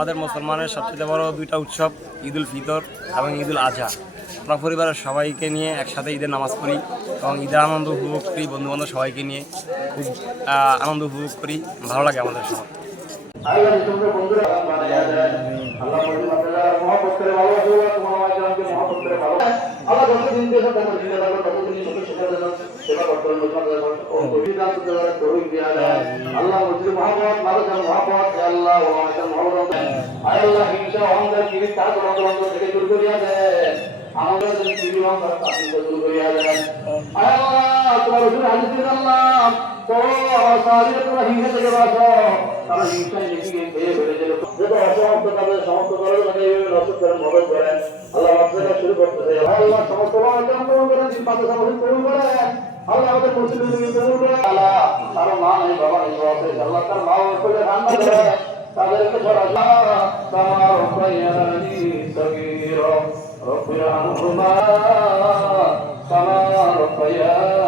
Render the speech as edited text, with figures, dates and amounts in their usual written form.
আমাদের মুসলমানের সবচেয়ে বড় দুইটা উৎসব ঈদুল ফিতর এবং ঈদুল আজহা। আমরা পরিবারের সবাইকে নিয়ে একসাথে ঈদের নামাজ পড়ি এবং ঈদের আনন্দ উপভোগ করি। বন্ধুবান্ধব সবাইকে নিয়ে খুব আনন্দ উপভোগ করি, ভালো লাগে আমাদের সবাই। আমাদের তোমার তো হিংসা থেকে বাঁচো, তারা হিংসায় নিজেকে খেয়ে ফেলেছে। যত অসমস্ত তাদের সমস্ত করেন নষ্ট করেন, মদত করেন। আল্লাহ মাদ্রাসা শুরু করতেছে। আল্লাহ সমস্ত কবুল করেন, মাদ্রাসা কবুল করেন। আল্লাহ আমাদের মুসলিমকে কবুল করেন। আল্লাহ তার মা নেই, বাবা নেই, আল্লাহ তার মা বাবাকে রান্না করে তাদেরকে ছড়া তার রব্বায়ানি সগীরা রব্বিরহামহুমা কামা রব্বায়ানি